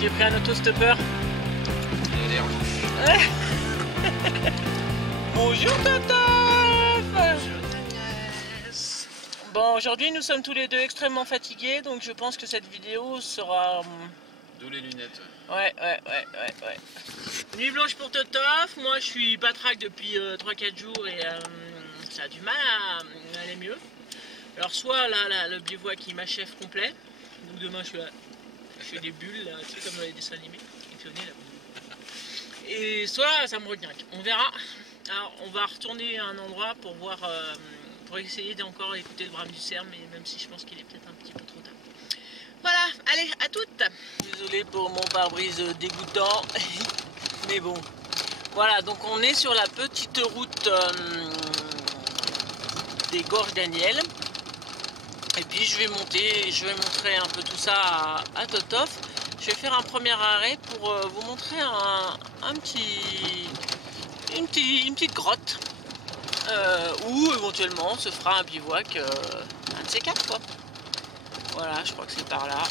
J'ai pris un autostoppeur. Bonjour Totof. Bonjour Agnès. Bon, aujourd'hui nous sommes tous les deux extrêmement fatigués, donc je pense que cette vidéo sera... D'où les lunettes. Ouais. Nuit blanche pour Totof, moi je suis patraque depuis 3-4 jours et ça a du mal à aller mieux. Alors soit là, le bivouac qui m'achève complet, donc demain je fais des bulles, là, tu sais, comme dans les dessins animés, là. Et soit ça me regnaque, on verra. Alors on va retourner à un endroit pour voir, pour essayer d'encore écouter le brame du cerf, mais même si je pense qu'il est peut-être un petit peu trop tard. Voilà, allez, à toutes. Désolé pour mon pare-brise dégoûtant, mais bon. Voilà, donc on est sur la petite route des Gorges d'Aniel. Et puis je vais monter, je vais montrer un peu tout ça à Totof. Je vais faire un premier arrêt pour vous montrer une petite grotte où éventuellement se fera un bivouac, un de ces quatre quoi. Voilà, je crois que c'est par là.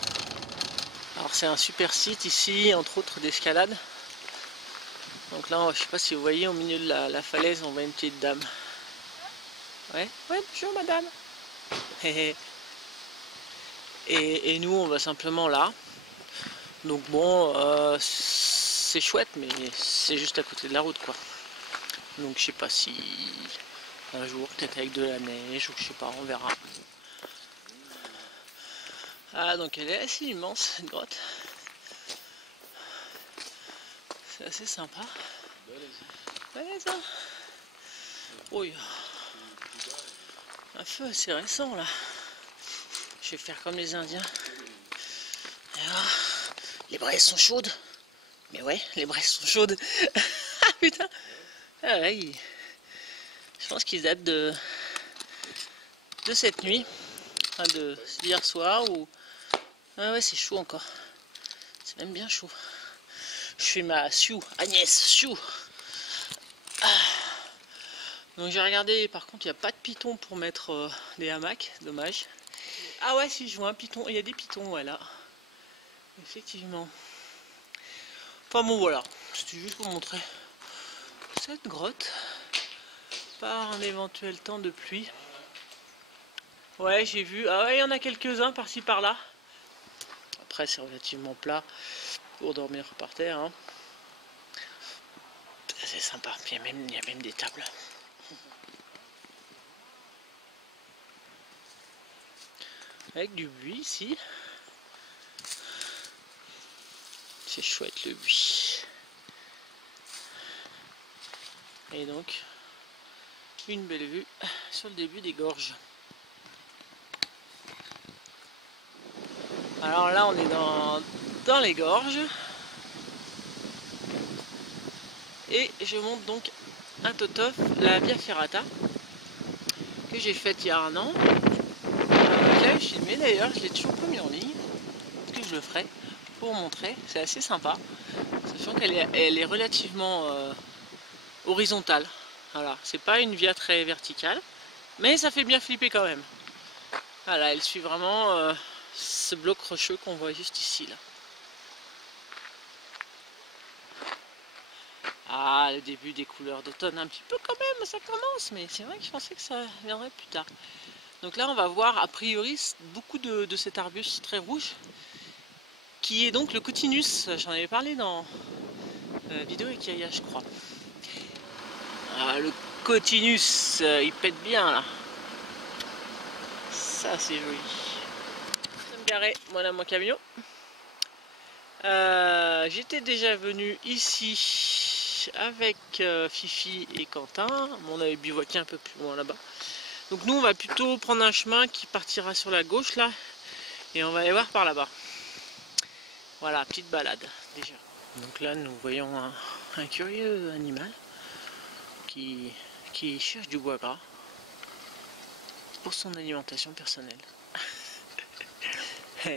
Alors c'est un super site ici, entre autres d'escalade. Donc là, je sais pas si vous voyez, au milieu de la falaise, on voit une petite dame. Ouais, bonjour madame. Et nous, on va simplement là. Donc bon, c'est chouette, mais c'est juste à côté de la route, quoi. Donc je sais pas si un jour, peut-être avec de la neige, ou je sais pas, on verra. Ah, donc elle est assez immense, cette grotte. C'est assez sympa. Ouais, ça. Oui. Un feu assez récent, là. Je vais faire comme les Indiens. Alors, les braises sont chaudes. Mais ouais, les braises sont chaudes. Ah putain. Ah ouais, je pense qu'ils datent de cette nuit. Enfin, d'hier soir ou... Ah ouais, c'est chaud encore. C'est même bien chaud. Je fais ma Sioux, Agnès Sioux. Ah. Donc j'ai regardé, par contre, il n'y a pas de python pour mettre des hamacs. Dommage. Ah ouais, si, je vois un python. Il y a des pythons, voilà. Effectivement. Enfin bon, voilà. C'était juste pour montrer cette grotte par un éventuel temps de pluie. Ouais, j'ai vu. Ah ouais, il y en a quelques-uns par-ci par-là. Après, c'est relativement plat pour dormir par terre. Hein. C'est sympa. Puis il y a même des tables. Avec du buis ici. C'est chouette le buis. Et donc, une belle vue sur le début des gorges. Alors là, on est dans les gorges. Et je monte donc à Totof, la Via Ferrata, que j'ai faite il y a un an. Je l'avais filmé d'ailleurs, je l'ai toujours pas mis en ligne. Parce que je le ferai pour vous montrer. C'est assez sympa. Sachant qu'elle est relativement horizontale. Voilà, c'est pas une via très verticale. Mais ça fait bien flipper quand même. Voilà, elle suit vraiment ce bloc rocheux qu'on voit juste ici là. Ah, le début des couleurs d'automne, un petit peu quand même, ça commence, mais c'est vrai que je pensais que ça viendrait plus tard. Donc là, on va voir a priori beaucoup de cet arbuste très rouge, qui est donc le cotinus. J'en avais parlé dans la vidéo avec Yaya, je crois. Ah, le cotinus, il pète bien là. Ça, c'est joli. Je vais me garer, voilà mon camion. J'étais déjà venu ici avec Fifi et Quentin. On avait bivouaqué un peu plus loin là-bas. Donc nous on va plutôt prendre un chemin qui partira sur la gauche là. Et on va aller voir par là-bas. Voilà, petite balade déjà. Donc là nous voyons un curieux animal qui cherche du bois gras pour son alimentation personnelle.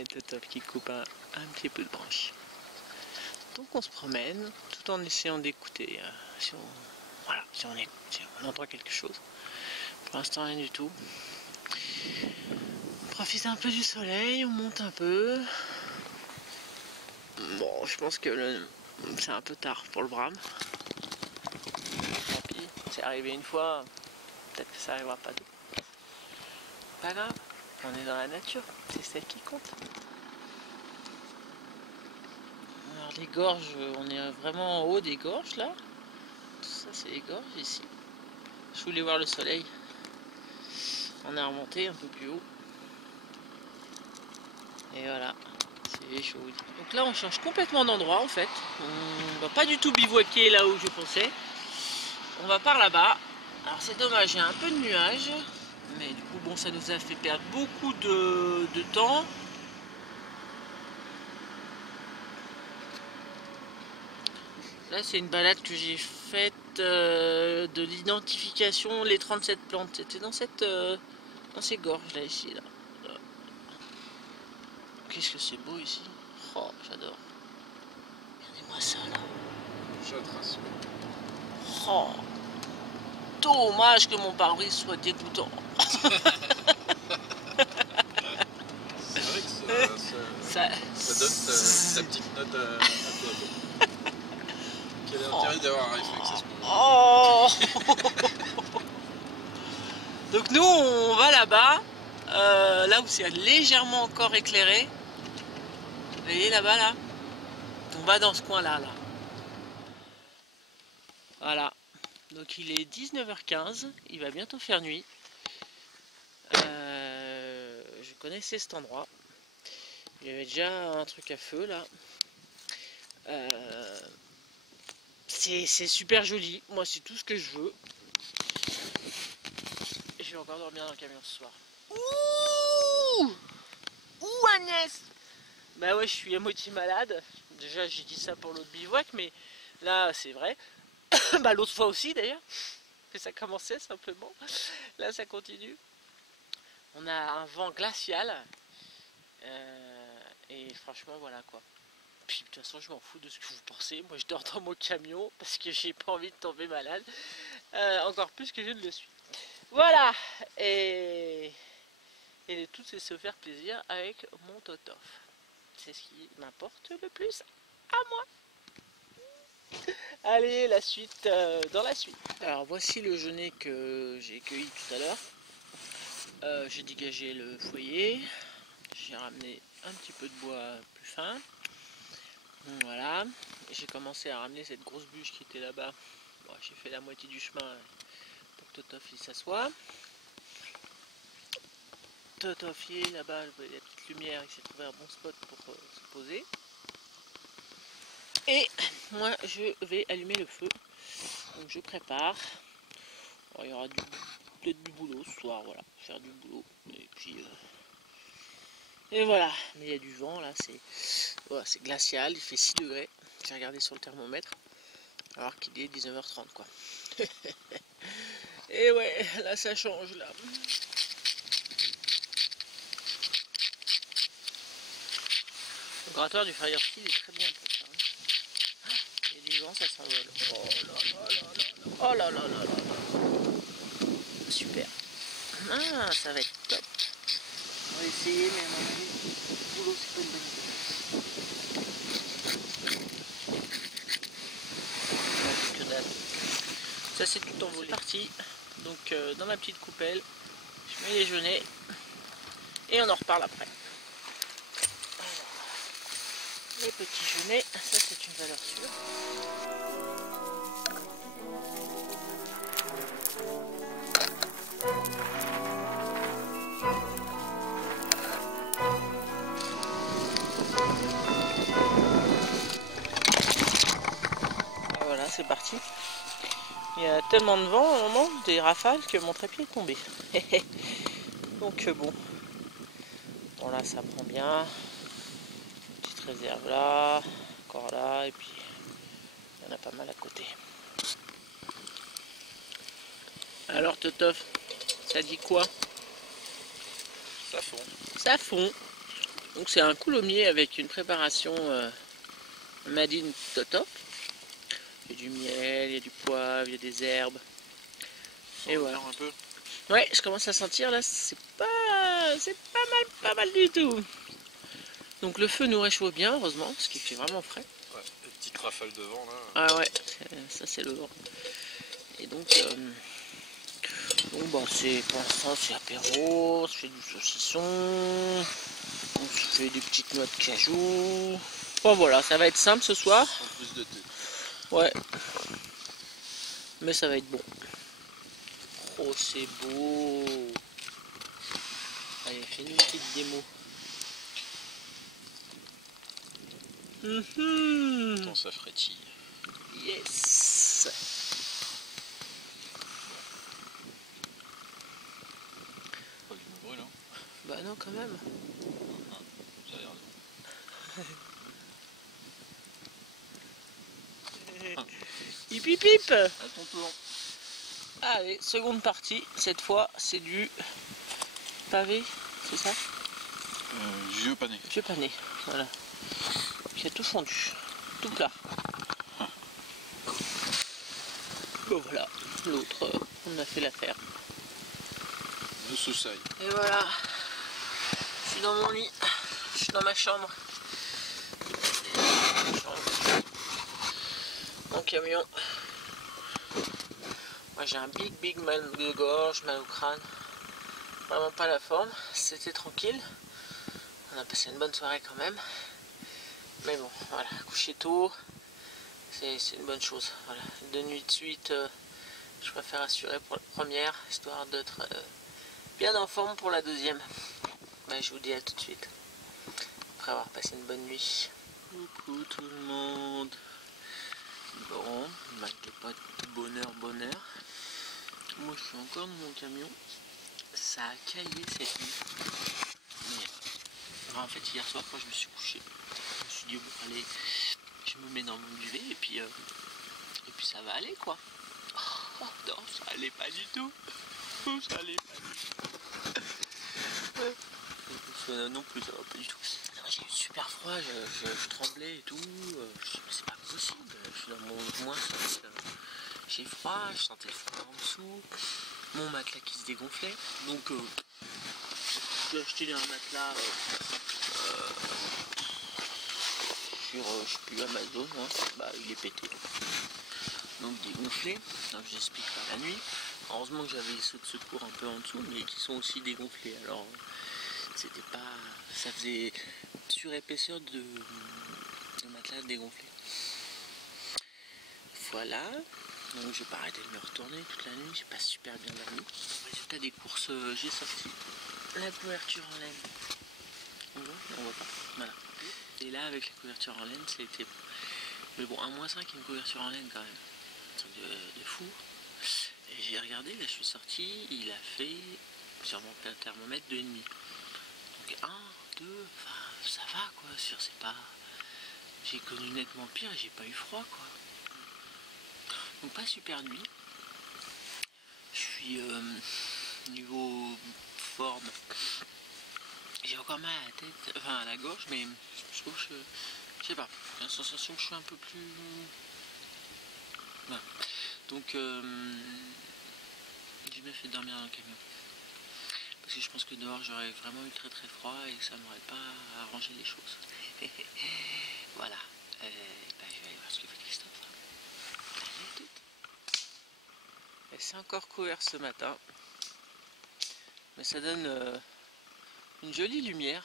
Totof qui coupe un petit peu de branche. Donc on se promène tout en essayant d'écouter si on entend quelque chose. Pour l'instant rien du tout. On profite un peu du soleil, on monte un peu. Bon, je pense que c'est un peu tard pour le brame. Tant pis, c'est arrivé une fois, peut-être que ça arrivera pas deux. Pas grave, on est dans la nature, c'est celle qui compte. Alors les gorges, on est vraiment en haut des gorges là. Tout ça c'est les gorges ici. Je voulais voir le soleil. On est remonté un peu plus haut. Et voilà, c'est chaud. Donc là on change complètement d'endroit en fait. On va pas du tout bivouaquer là où je pensais. On va par là-bas. Alors c'est dommage, il y a un peu de nuages. Mais du coup bon, ça nous a fait perdre beaucoup de temps. Là c'est une balade que j'ai faite de l'identification, les 37 plantes. C'était dans ces gorges là ici. Là. Qu'est-ce que c'est beau ici. Oh, j'adore. Regardez-moi ça là. Oh, dommage que mon pare-brise soit dégoûtant. C'est vrai que ça donne ta petite note à toi. Quel intérêt d'avoir un réflexe à ce moment-là. Oh. Donc nous on va là-bas, là où c'est légèrement encore éclairé. Vous voyez là-bas là? On va dans ce coin là. Voilà. Donc il est 19h15, il va bientôt faire nuit. Je connaissais cet endroit. Il y avait déjà un truc à feu là. C'est super joli. Moi c'est tout ce que je veux. Je vais encore dormir dans le camion ce soir. Ouh, ouh Agnès. Bah ouais, je suis à moitié malade. Déjà j'ai dit ça pour l'autre bivouac, mais là c'est vrai. Bah l'autre fois aussi d'ailleurs. Que ça commençait simplement. Là ça continue. On a un vent glacial. Et franchement voilà quoi. Puis de toute façon je m'en fous de ce que vous pensez. Moi je dors dans mon camion parce que j'ai pas envie de tomber malade. Encore plus que je ne le suis. Voilà. Et le tout c'est se faire plaisir avec mon Totof. C'est ce qui m'importe le plus à moi. Allez, la suite dans la suite. Alors voici le genêt que j'ai cueilli tout à l'heure. J'ai dégagé le foyer. J'ai ramené un petit peu de bois plus fin. Voilà. J'ai commencé à ramener cette grosse bûche qui était là-bas. Bon, j'ai fait la moitié du chemin pour que Totof il s'assoie. Totof il est là-bas, la petite lumière, il s'est trouvé un bon spot pour se poser. Et moi je vais allumer le feu. Donc je prépare. Bon, il y aura peut-être du boulot ce soir, voilà, faire du boulot. Et puis et voilà, mais il y a du vent là, voilà, c'est glacial, il fait 6 degrés. J'ai regardé sur le thermomètre, alors qu'il est 19h30 quoi. Et ouais, là ça change là. Le gratteur du Firesteel est très bien pour ça. Il y a du vent, ça s'envole. Oh là là là là. Oh là là là là. Super. Ah, ça va être top. On va essayer, mais à mon avis, le boulot c'est pas une bonne idée. Que dalle. Ça c'est tout envolé. C'est parti. Donc dans ma petite coupelle, je mets les genêts et on en reparle après. Alors, les petits genêts, ça c'est une valeur sûre. Voilà, c'est parti. Il y a tellement de vent au moment des rafales que mon trépied est tombé. Donc bon. Bon là ça prend bien. Petite réserve là, encore là, et puis il y en a pas mal à côté. Alors Totof, ça dit quoi? Ça fond. Ça fond. Donc c'est un coulommier avec une préparation made in Totof. Il y a du miel, il y a du poivre, il y a des herbes. Et voilà. Un peu. Ouais, je commence à sentir là, c'est pas mal du tout. Donc le feu nous réchauffe bien, heureusement, parce qu'il fait vraiment frais. Ouais, des petites rafales de vent là. Ah ouais, ça c'est le vent. Et donc, bon, bah, pour l'instant c'est apéro, on se fait du saucisson, on se fait des petites noix de cajou. Bon voilà, ça va être simple ce soir. En plus de thé. Ouais. Mais ça va être bon. Oh c'est beau. Allez, fais une petite démo. Attends, ça frétille. Yes. Pas du me brûle hein. Bah non quand même. Ça a l'air de... Hip hip hip. À ton tour. Allez, seconde partie. Cette fois c'est du pavé, c'est ça? Vieux pané. Vieux pané, voilà. Qui a tout fondu, tout plat. Bon voilà, l'autre, on a fait l'affaire. Le soussail. Et voilà, je suis dans mon lit, je suis dans ma chambre. Mon camion. Moi j'ai un big mal de gorge, mal au crâne. Vraiment pas la forme, c'était tranquille. On a passé une bonne soirée quand même. Mais bon, voilà, coucher tôt, c'est une bonne chose. Voilà, 2 nuits de suite, je préfère assurer pour la première, histoire d'être bien en forme pour la deuxième. Ben, je vous dis à tout de suite, après avoir passé une bonne nuit. Coucou tout le monde. Bon, malgré pas de bonheur. Moi je suis encore dans mon camion. Ça a caillé cette nuit. Mais en fait hier soir quand je me suis couché, je me suis dit bon allez, je me mets dans mon duvet et puis ça va aller quoi. Oh non, ça allait pas du tout. Ça allait pas du tout. Non plus, ça va pas du tout. J'ai eu super froid, je tremblais et tout. Je me suis dit mais c'est pas possible. Je suis dans mon moins j'ai froid, je sentais le froid en dessous. Mon matelas qui se dégonflait. Donc j'ai acheté un matelas sur je sais plus Amazon, hein. Bah il est pété. Donc dégonflé, donc j'explique par la nuit. Heureusement que j'avais les sauts de secours un peu en dessous, mais qui sont aussi dégonflés. Alors c'était pas. Ça faisait surépaisseur de matelas dégonflé. Voilà. Donc j'ai pas arrêté de me retourner toute la nuit, j'ai pas super bien dormi. Résultat des courses, j'ai sorti la couverture en laine. On voit pas. Voilà. Et là avec la couverture en laine, c'était. Mais bon, un -5 et une couverture en laine quand même. De fou. Et j'ai regardé, là je suis sorti, il a fait sur mon thermomètre 2,5. Donc 1, 2, enfin ça va quoi, c'est pas. J'ai connu nettement pire et j'ai pas eu froid quoi. Donc pas super nuit. Je suis niveau forme. J'ai encore mal à la tête, enfin à la gorge, mais je trouve que je sais pas, j'ai la sensation que je suis un peu plus. Voilà. Donc j'ai bien fait de dormir dans le camion. Parce que je pense que dehors j'aurais vraiment eu très froid et que ça m'aurait pas arrangé les choses. Voilà. Je vais aller voir ce que fait Christophe. Et c'est encore couvert ce matin. Mais ça donne une jolie lumière.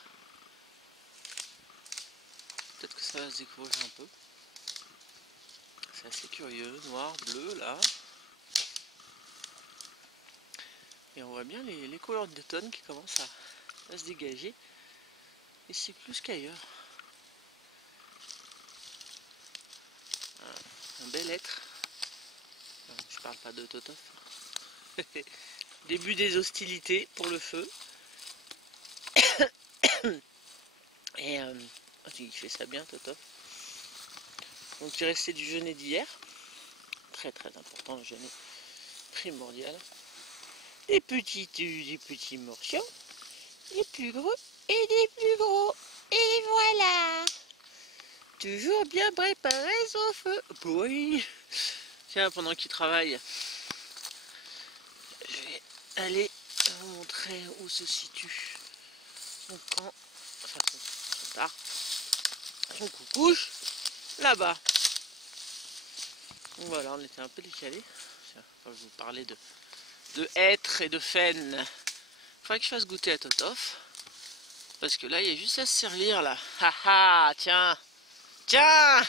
Peut-être que ça va se découvrir un peu. C'est assez curieux, noir, bleu là. Et on voit bien les couleurs d'automne qui commencent à se dégager. Et c'est plus qu'ailleurs. Un bel être. Je parle pas de Totof. Début des hostilités pour le feu. Et il fait ça bien Totof. Donc il restait du jeûner d'hier. Très important le jeûner. Primordial. Des petits morceaux. Des plus gros et des plus gros. Et voilà. Toujours bien préparé au feu. Oui. Tiens, pendant qu'il travaille, je vais aller vous montrer où se situe son camp, enfin son tard. son coucouche là-bas. Donc voilà, on était un peu décalés. Enfin, je vous parlais de hêtre et de phène. Il faudrait que je fasse goûter à Totof. Parce que là, il y a juste à se servir là. Haha, tiens. Tiens.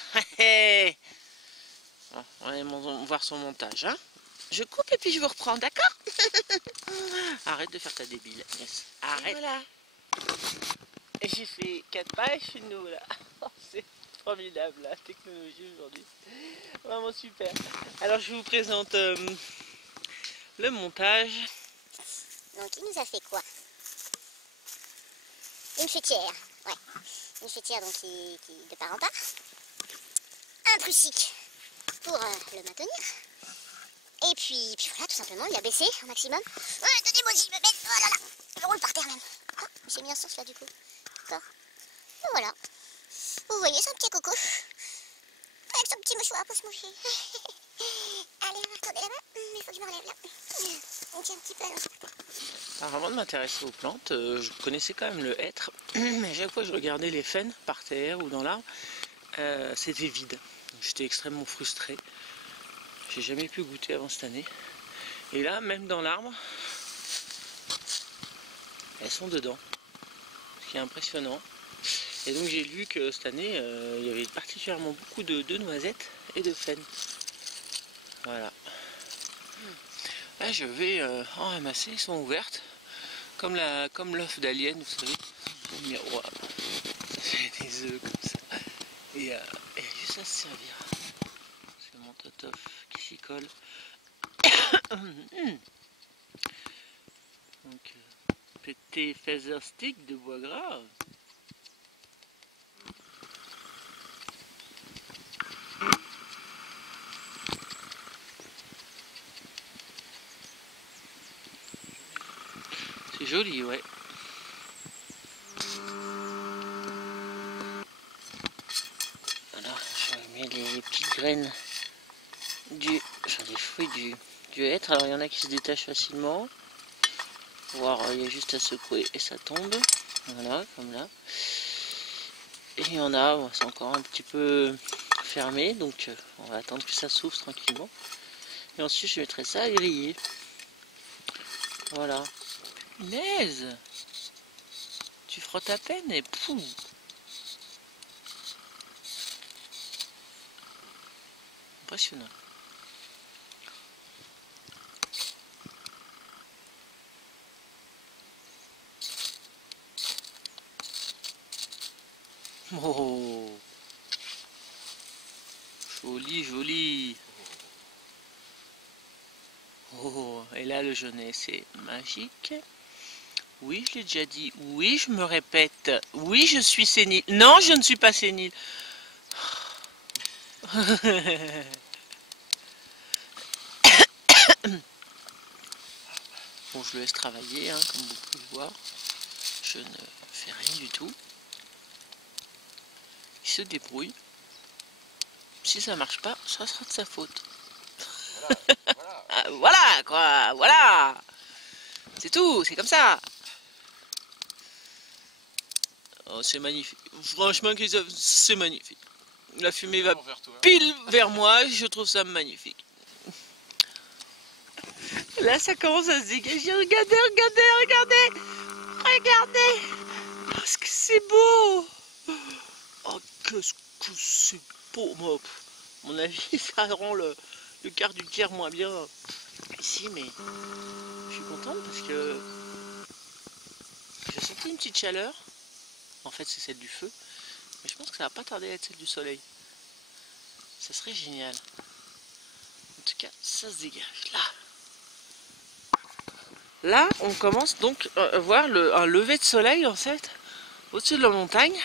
Bon, on va voir son montage. Hein. Je coupe et puis je vous reprends, d'accord? Arrête de faire ta débile. Yes. Arrête. Et voilà. J'ai fait 4 pas et je suis de nouveau là. C'est formidable la technologie aujourd'hui. Vraiment super. Alors je vous présente le montage. Donc il nous a fait quoi? Une fêtière. Ouais. Une fêtière donc qui de part en part. Un trucique pour le maintenir. Et puis voilà, tout simplement, il a baissé au maximum. Donnez-moi si je me baisse. Oh là là, je roule par terre même. Oh, il s'est mis en sens là du coup. D'accord. Et voilà. Vous voyez son petit coco avec son petit mouchoir pour se moucher. Allez, on va retourner là-bas. Mais il faut que je me relève là. On tient un petit peu là. Alors, avant de m'intéresser aux plantes, je connaissais quand même le hêtre. Mais à chaque fois que je regardais les phènes par terre ou dans l'arbre, c'était vide. J'étais extrêmement frustré. J'ai jamais pu goûter avant cette année. Et là, même dans l'arbre, elles sont dedans. Ce qui est impressionnant. Et donc j'ai lu que cette année, il y avait particulièrement beaucoup de noisettes et de phènes. Voilà. Là, je vais en ramasser. Elles sont ouvertes. Comme l'œuf d'Alien, vous savez. Au miroir. Ça fait des œufs comme ça. Et il y a juste à se servir. C'est mon Totof qui s'y colle. Donc, petit feather stick de bois gras. C'est joli, ouais. Voilà, je mets les petites graines sur les fruits du hêtre. Alors il y en a qui se détachent facilement. Voir, il y a juste à secouer et ça tombe. Voilà, comme là. Et il y en a, bon, c'est encore un petit peu fermé, donc on va attendre que ça s'ouvre tranquillement. Et ensuite je mettrai ça à griller. Voilà. Punaise! Tu frottes à peine et pouf! Impressionnant. Oh! Joli, joli! Oh! Et là le jaunet c'est magique. Oui, je l'ai déjà dit. Oui, je me répète. Oui, je suis sénile. Non, je ne suis pas sénile. Bon, je le laisse travailler, hein, comme vous pouvez le voir. Je ne fais rien du tout. Il se débrouille. Si ça marche pas, ça sera de sa faute. Voilà, voilà quoi, voilà. C'est tout, c'est comme ça. Oh, c'est magnifique. Franchement, c'est magnifique. La fumée va pile vers moi, je trouve ça magnifique. Là, ça commence à se dégager. Regardez, regardez, regardez. Regardez. Oh, ce que c'est beau. Oh, qu'est-ce que c'est beau. Moi, à mon avis, ça rend le quart du tiers moins bien ici, mais je suis contente parce que j'ai senti une petite chaleur. En fait, c'est celle du feu. Mais je pense que ça va pas tarder à être celle du soleil. Ça serait génial. En tout cas, ça se dégage. Là. Là, on commence donc à voir un lever de soleil en fait au-dessus de la montagne.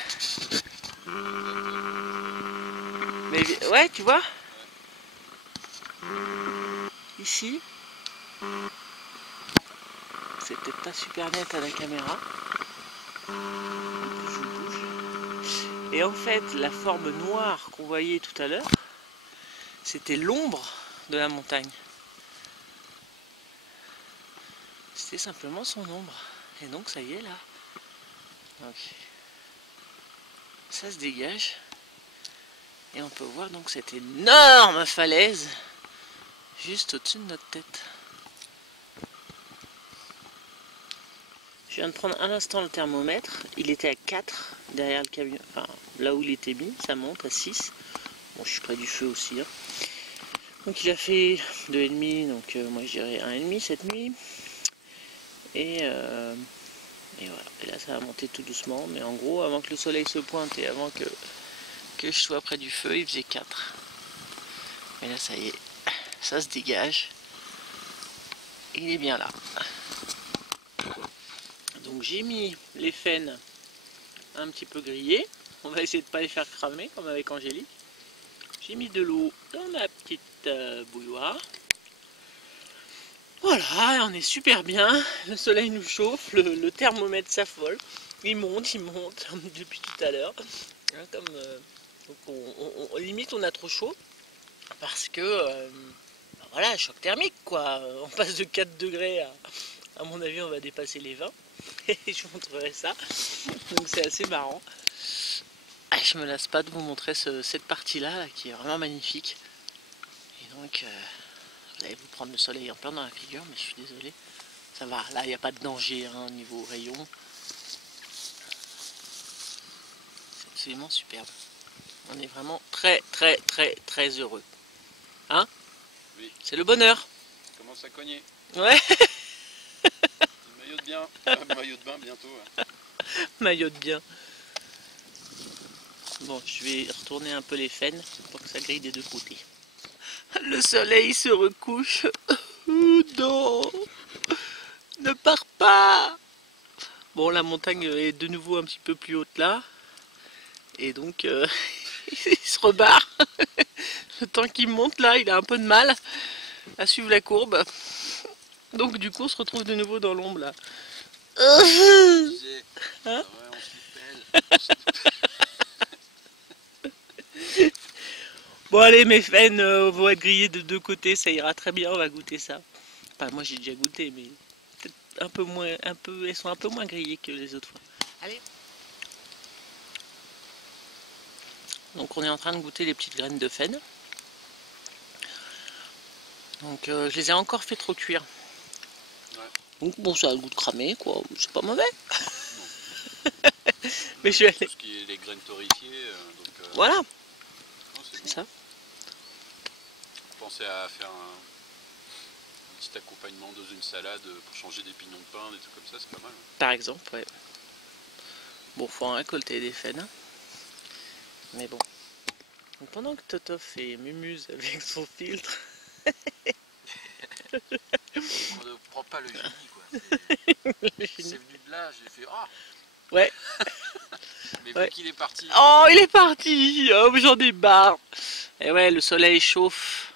Mais ouais, tu vois, ici, c'est peut-être pas super net à la caméra. Et en fait, la forme noire qu'on voyait tout à l'heure, c'était l'ombre de la montagne. C'était simplement son ombre. Et donc ça y est là. Donc, ça se dégage. Et on peut voir donc cette énorme falaise juste au-dessus de notre tête. Je viens de prendre un instant le thermomètre, il était à 4 derrière le camion, enfin là où il était mis, ça monte à 6. Bon, je suis près du feu aussi. Hein. Donc il a fait 2,5, donc moi je dirais 1,5 cette nuit. Et voilà, et là ça va monter tout doucement, mais en gros, avant que le soleil se pointe et avant que je sois près du feu, il faisait 4. Mais là ça y est, ça se dégage. Il est bien là. Donc j'ai mis les faines un petit peu grillées. On va essayer de ne pas les faire cramer comme avec Angélique. J'ai mis de l'eau dans ma petite bouilloire. Voilà, on est super bien. Le soleil nous chauffe, le thermomètre s'affole. Il monte depuis tout à l'heure. Hein, donc limite on a trop chaud parce que ben voilà, choc thermique quoi. On passe de 4 degrés à mon avis on va dépasser les 20. Et je vous montrerai ça. Donc c'est assez marrant. Ah, je me lasse pas de vous montrer cette partie-là là, qui est vraiment magnifique. Et donc, vous allez vous prendre le soleil en plein dans la figure, mais je suis désolé. Ça va, là il n'y a pas de danger hein, niveau rayon. C'est absolument superbe. On est vraiment très heureux. Hein? Oui. C'est le bonheur. Ça commence à cogner. Ouais. Maillot de bien. Maillot de bain bientôt. Ouais. Maillot de bien. Bon, je vais retourner un peu les faines pour que ça grille des deux côtés. Le soleil se recouche. Non, ne pars pas. Bon, la montagne est de nouveau un petit peu plus haute là. Et donc, il se rebarre. Le temps qu'il monte là, il a un peu de mal à suivre la courbe. Donc du coup, on se retrouve de nouveau dans l'ombre là. Hein? Bon allez, mes faines vont être grillées de deux côtés, ça ira très bien, on va goûter ça. Enfin, moi j'ai déjà goûté, mais peut-être un peu moins, elles sont un peu moins grillées que les autres fois. Allez. Donc on est en train de goûter les petites graines de faine. Donc je les ai encore fait trop cuire. Ouais. Donc bon, ça a le goût de cramer, quoi. C'est pas mauvais. Mais je suis allée. Tout ce qui est les graines torréfiées. Voilà. C'est ça. Pensez à faire un petit accompagnement dans une salade pour changer des pignons de pain, des trucs comme ça, c'est pas mal. Par exemple, ouais. Bon, faut en récolter des faines. Hein. Mais bon. Donc pendant que Totof et Mumuse avec son filtre. On ne prend pas le génie, quoi. C'est venu de là, j'ai fait ah. Ouais. Mais ouais. vu qu'il est parti. Oh, il est parti. Oh, j'en ai marre. Et ouais, le soleil chauffe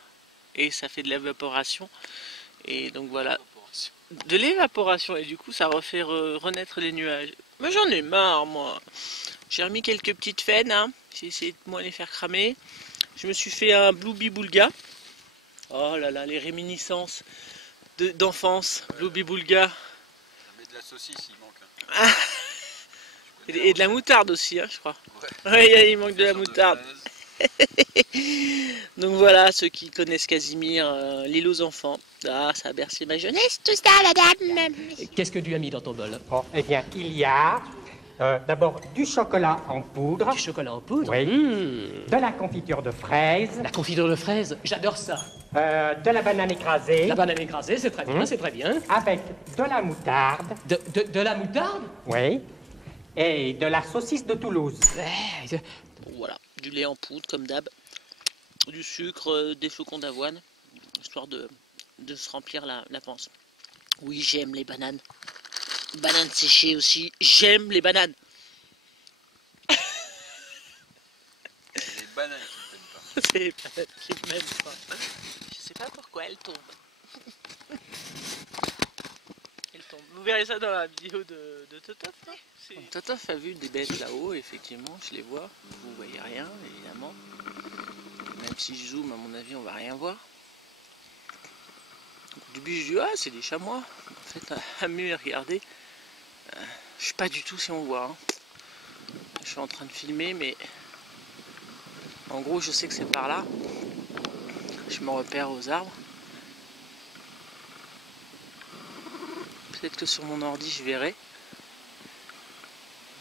et ça fait de l'évaporation. Et donc voilà. De l'évaporation. Et du coup, ça refait renaître les nuages. Mais j'en ai marre, moi. J'ai remis quelques petites faines. Hein. J'ai essayé de moins les faire cramer. Je me suis fait un Bluebi Boulga. Oh là là, les réminiscences d'enfance. Ouais. Bluebi Boulga. Mais de la saucisse, il manque. Hein. Ah. Et de la moutarde aussi, hein, je crois. Ouais, ouais, il manque de la moutarde. Donc voilà, ceux qui connaissent Casimir, l'île aux enfants. Ah, ça a bercé ma jeunesse, tout ça, madame. Qu'est-ce que tu as mis dans ton bol? Oh, eh bien, il y a d'abord du chocolat en poudre. Du chocolat en poudre? Oui. De la confiture de fraises. La confiture de fraises, j'adore ça. De la banane écrasée. La banane écrasée, c'est très bien, c'est très bien. Avec de la moutarde. De la moutarde? Oui. Et de la saucisse de Toulouse. Ouais. Voilà, du lait en poudre comme d'hab, du sucre, des flocons d'avoine, histoire de se remplir la panse. Oui, j'aime les bananes. Bananes séchées aussi, j'aime les bananes. C'est les bananes qui ne t'aiment pas. C'est les bananes qui ne m'aiment pas. Je sais pas pourquoi elles tombent. Vous verrez ça dans la vidéo de Totof. Totof a vu des bêtes là-haut, effectivement, je les vois. Vous voyez rien, évidemment. Même si je zoome, à mon avis, on va rien voir. Au début, je dis, ah, c'est des chamois. En fait, à mieux regarder, je sais pas du tout si on voit. Hein. Je suis en train de filmer, mais En gros, je sais que c'est par là. Je me repère aux arbres. Peut-être que sur mon ordi, je verrai.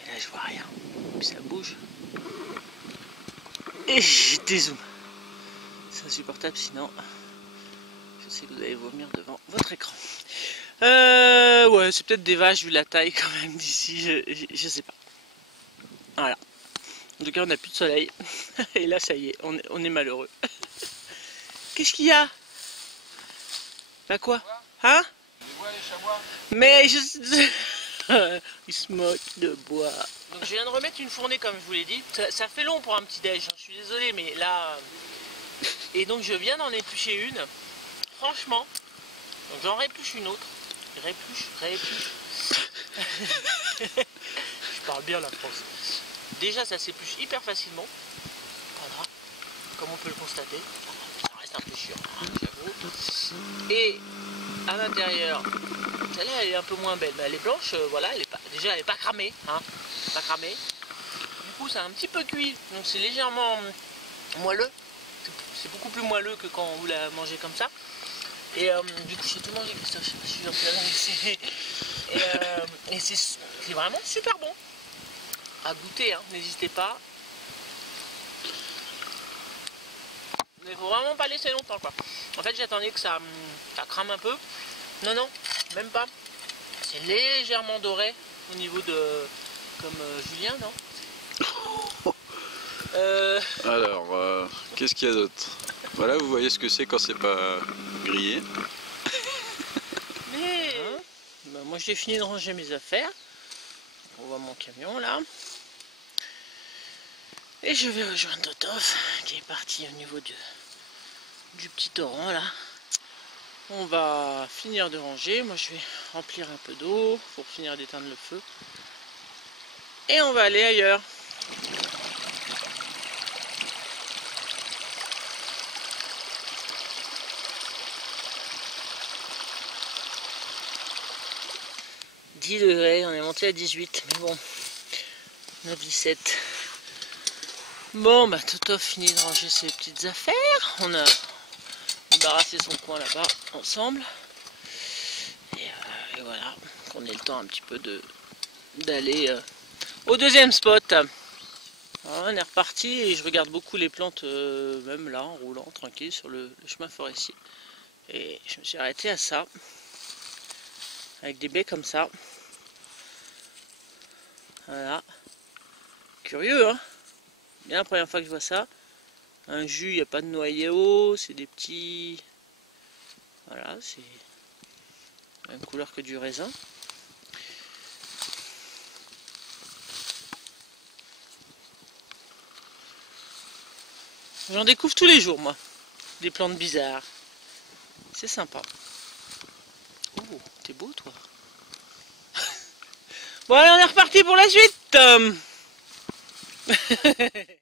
Mais là, je vois rien. Puis ça bouge. Et j'ai dézoom. C'est insupportable, sinon je sais que vous allez vomir devant votre écran. Ouais, c'est peut-être des vaches vu la taille quand même d'ici, je sais pas. Voilà. En tout cas, on n'a plus de soleil. Et là, ça y est, on est malheureux. Qu'est-ce qu'il y a? Bah quoi? Hein? Mais je... Il se moque de bois. Donc je viens de remettre une fournée comme je vous l'ai dit. Ça fait long pour un petit déj, je suis désolé, mais là... Et donc je viens d'en éplucher une. Franchement, donc j'en répluche une autre. Répluche. Je parle bien la France. Déjà ça s'épluche hyper facilement. Voilà, comme on peut le constater. Ça reste un peu chiant, j'avoue. Et à l'intérieur, celle-là elle est un peu moins belle, mais elle est blanche, voilà, elle est pas cramée, hein, pas cramée. Du coup c'est un petit peu cuit, donc c'est légèrement moelleux. C'est beaucoup plus moelleux que quand vous la mangez comme ça. Et du coup j'ai tout mangé, Christophe, je sais pas si je suis gentil. Et c'est vraiment super bon à goûter, hein, n'hésitez pas. Mais il faut vraiment pas laisser longtemps quoi. En fait j'attendais que ça crame un peu. Non, même pas. C'est légèrement doré au niveau de... comme Julien, non? Alors, qu'est-ce qu'il y a d'autre? Voilà, vous voyez ce que c'est quand c'est pas grillé. Mais bah, moi j'ai fini de ranger mes affaires. On voit mon camion là. Et je vais rejoindre Totov qui est parti au niveau du petit torrent là. On va finir de ranger. Moi je vais remplir un peu d'eau pour finir d'éteindre le feu. Et on va aller ailleurs. « 10 degrés, on est monté à 18, mais bon, on a 17. Bon, bah Toto finit de ranger ses petites affaires. On a débarrassé son coin là-bas ensemble. Et voilà, qu'on ait le temps un petit peu d'aller au deuxième spot. Voilà, on est reparti et je regarde beaucoup les plantes, même là, en roulant tranquille sur le chemin forestier. Et je me suis arrêté à ça, avec des baies comme ça. Voilà. Curieux, hein? Bien la première fois que je vois ça. Un jus, il n'y a pas de noyau, c'est des petits... Voilà, c'est la même couleur que du raisin. J'en découvre tous les jours, moi. Des plantes bizarres. C'est sympa. Oh, t'es beau, toi. Bon, allez, on est reparti pour la suite.